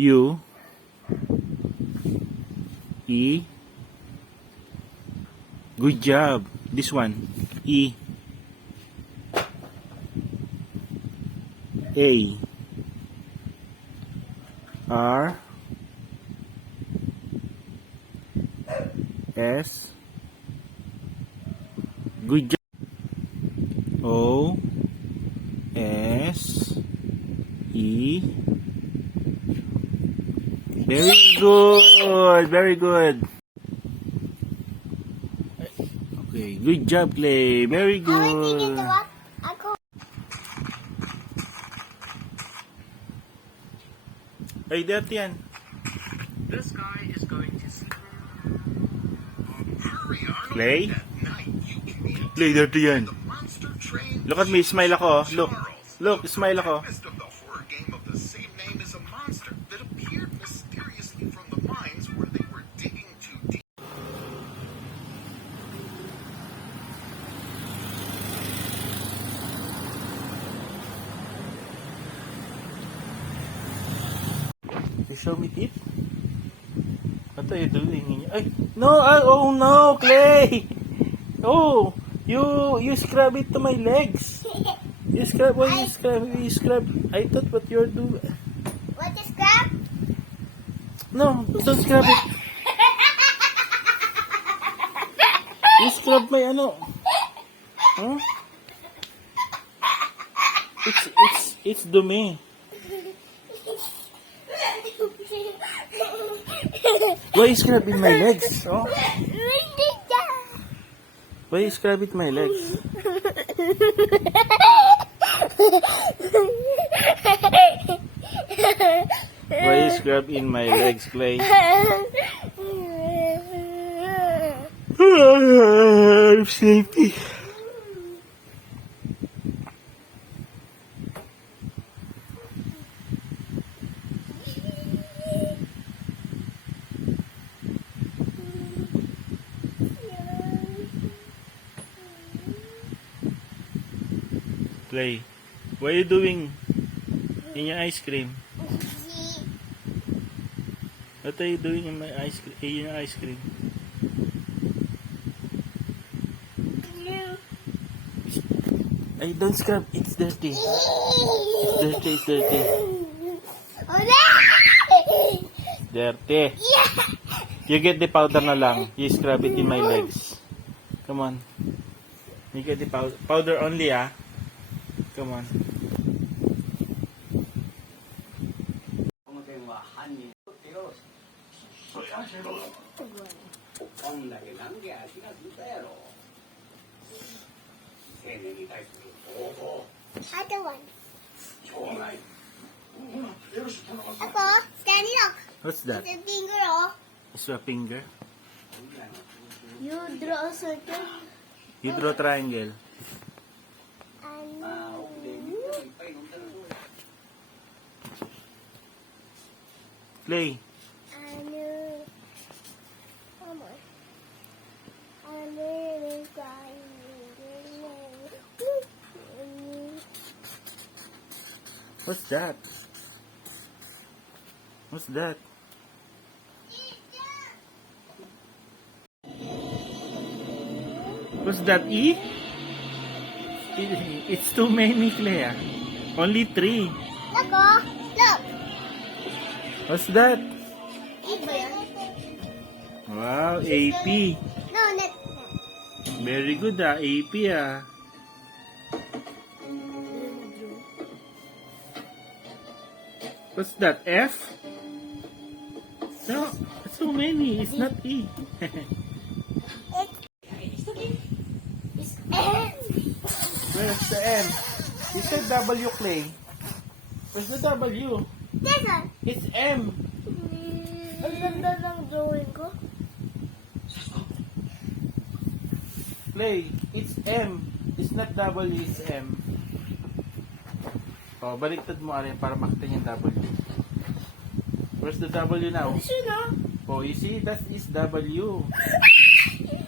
U, E. Good job. This one. E. A. R. S. Good job. O. S. E. Very good. Very good. Okay. Good job, Clay. Very good. Ay, dirty yan. This guy is going to see. Clay? Clay, dirty yan. Look at me, smile ako. Look. Look, smile ako. You show me tip? What are you doing? Ay, no! Oh no, Clay! Oh, you scrub it to my legs. You scrub. Why you scrub? You scrub. I thought what you're doing. What is scrub? No, don't scrub it. You scrub my ano? Huh? It's dumi. Why you scrub in my legs? Oh? Why you scrub it my legs? Why you scrub in my legs, Clay? I'm sleepy. Clay, what are you doing in your ice cream? What are you doing in my ice cream? In your ice cream? Ay, don't scrub. It's dirty. It's dirty. It's dirty. Dirty. You get the powder na lang. You scrub it in my legs. Come on. You get the powder only, ah. Come on. Other one. Ako, Stanley, look. What's that? It's a finger, oh. It's a finger. You draw a circle. You draw triangle. Clay. What's that? What's that? What's that, E? It's too many, Clay. Only 3. Look, oh. Look. What's that? Eat ba yan? Wow, AP. No, not. Very good, AP, ah. What's that, F? No, so many. It's not E. It's M. Where's the M? You said W, Clay. Where's the W? This one. It's M. Ang ganda ng drawing ko. Clay, it's M. It's not W, it's M. Oh, baliktad mo rin para makita yung W. Where's the W now? Gusto na. Oh, you see, that is W.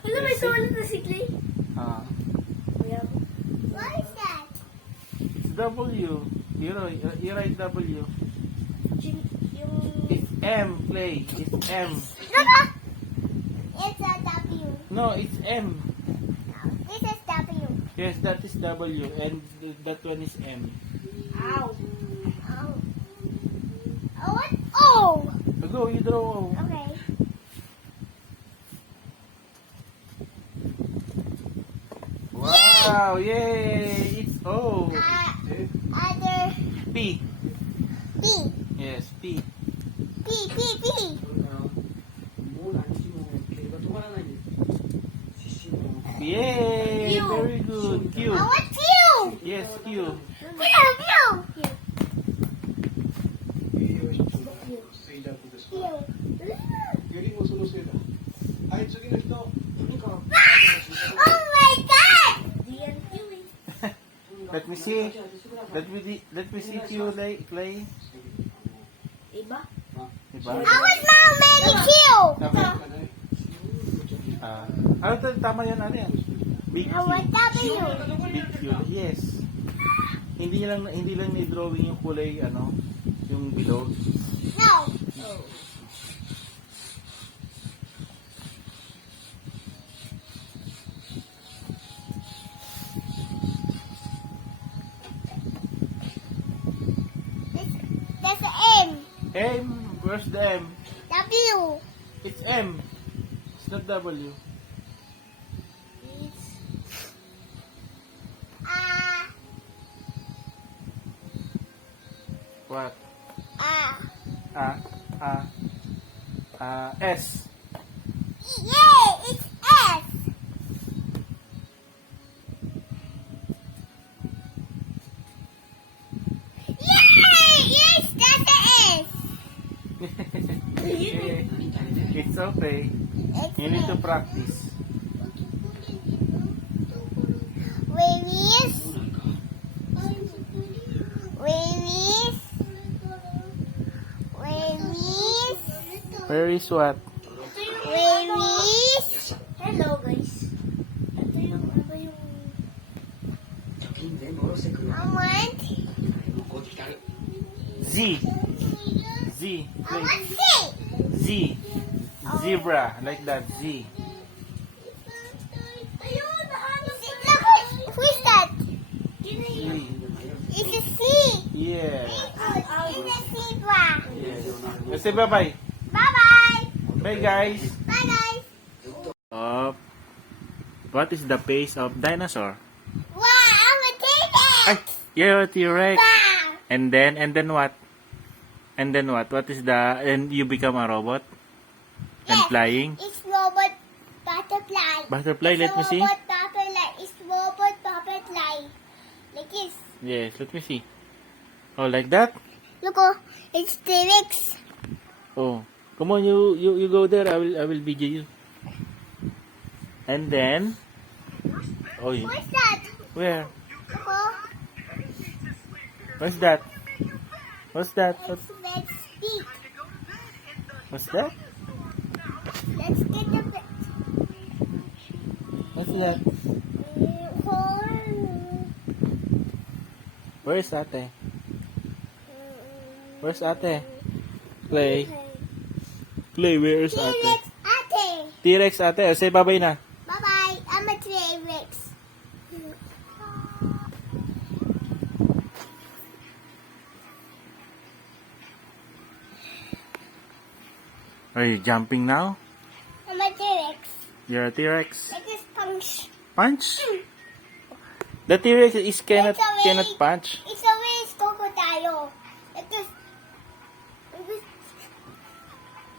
Wala, may sulat na si Clay. Ah, What is that? it's W. You write W. Yung M, Clay. It's M. Look! It's a W. No, it's M. This is W. Yes, that is W, and that one is M. Ow. Oh. Oh, what? Oh! Go, you draw O. Okay. Wow, yay! It's O. Other P. P. Yes, P. P, P, P. もう何時も競馬止まらないんですよ。 Yay! Q. Very good. Q. I want Q. Yes, Q. Q, Q. 水だとですか。 Q. よりもそのせいだ。はい、次の人。何か。 Oh my god! D and Q. Let me see. Let me see Q, Clay. Iba? Diba? I want now many Q. Tama. Ano tama yan? Ano yan? Big Q. I want W. Big Q. Yes. Hindi lang ni-drawing yung kulay, ano, yung below. No. That's the M. M. Where's the M? W. It's M. It's not W. It's What? uh, S. Yay! It's S. Yay! Yes, that's the S. It's okay. It's You need to S. practice. Where's Where is what? Hello guys. Ito yung I want Z. Z. I want C. Z. Zebra. Like that. Z. Ayun, look, who's that? Z. It's a C. Yeah. It's a zebra. Yes. Let's say bye-bye. Bye-bye. Bye, guys. Bye guys. What is the face of dinosaur? Wow, I'm a T-Rex. Ay, you're a T-Rex. Wow. And then what? And then what? What is the, and you become a robot? And Yes, flying? It's robot butterfly. Butterfly, let me see. Robot butterfly. It's robot butterfly. Like this. Yes, let me see. Oh, like that? Look, oh, it's T-Rex. Oh, come on, you go there. I will video you. And then, oh, What's that? where? Look, oh, What's that? What's that? let's speak. What's that? Let's get the What's that? Where is Ate? Where's Ate? Play. Play, where is Ate? T-Rex ate. T-Rex Ate. Say bye-bye na. Bye-bye. I'm a T-Rex. Are you jumping now? I'm a T-Rex. You're a T-Rex. Like this punch. Punch? The T-Rex is cannot It's cannot punch. It's a race crocodile. Like this. Like this.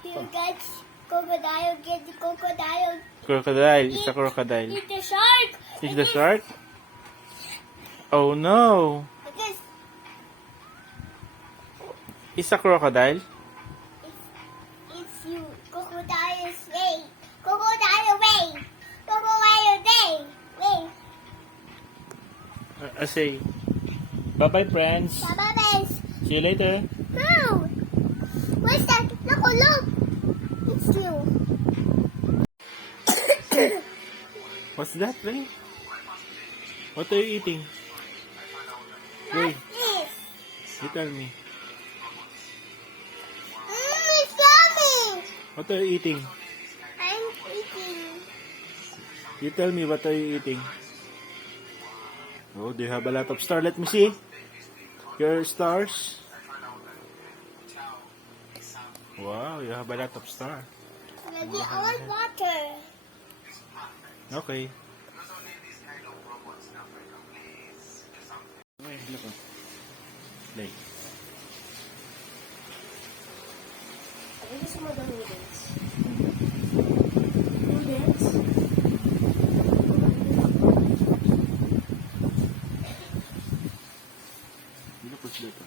Here, guys. Crocodile. Get the crocodile. Crocodile. It's a crocodile. Eat the shark. Is Like the this. shark? Oh no! Like this. It's a crocodile. It's you. Crocodile's way. Crocodile way. Crocodile day. Way. I say bye-bye, friends. Bye-bye, guys. See you later. Oh. What's that? Look, oh, look. It's you. What's that, Ray? What are you eating? Ray, What's this? you tell me. It's What are you eating? I'm eating. You tell me, what are you eating? Oh, do you have a lot of stars? Let me see. Your stars. Wow, you have a lot of stars. Maybe I want water. Okay. Okay, look. Play. Ano gusto mo daw noodles? Noodles? Look what's later.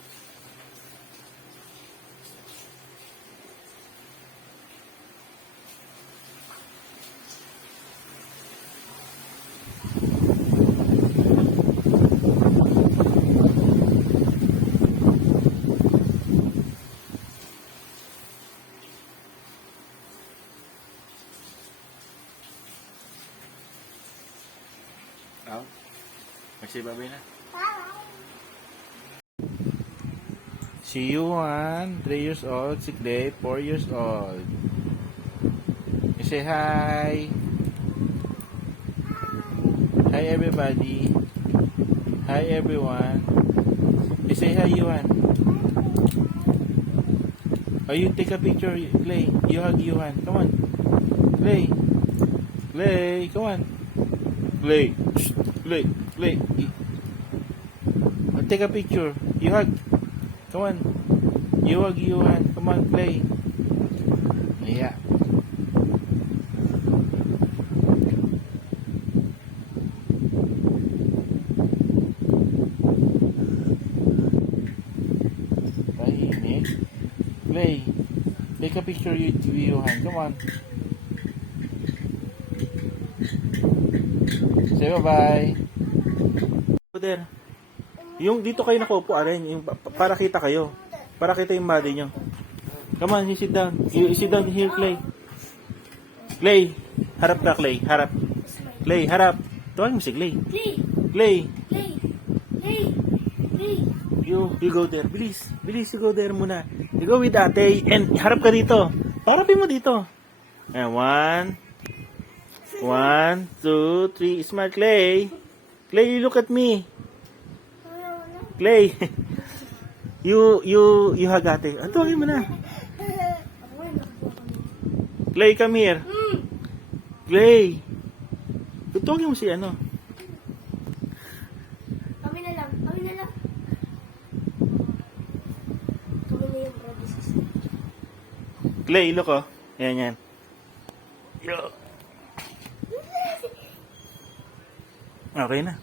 Oh, magsibabay na. Bye. Si Yuan, 3 years old. Si Clay, 4 years old. You say hi. Hi everybody. Hi everyone. You say hi, Yuan. Oh, you take a picture, Clay. You hug Yuan. Come on. Clay. Clay, come on. Clay. Shh. Clay. Clay. Take a picture. You hug. Come on. You hug Yuan. Come on, Clay. Yeah. Tahimik. Clay. Take a picture with Yuan. Come on. Say bye-bye. Over there. Yung dito kayo nakaupo, Aren, yung para kita kayo. Para kita yung body nyo. Come on, you sit down. You sit down here, Clay. Clay, harap ka, Clay. Harap. Clay, harap. Tawagin mo si Clay. Play. Clay, Play. Play. Play. you go there. Bilis. Bilis, you go there muna. You go with ate and harap ka dito. Harapin mo dito. Ayan, 1, 2, 3. Smile, Clay. Clay, you look at me. Clay. You hug ate. Ah, tawagin mo na. Clay, come here. Clay. Tutugin mo si ano. Kami na lang. Kami na lang. Kami na yung brother sister. Clay, look oh. Yan, yan. Yo. Okay na.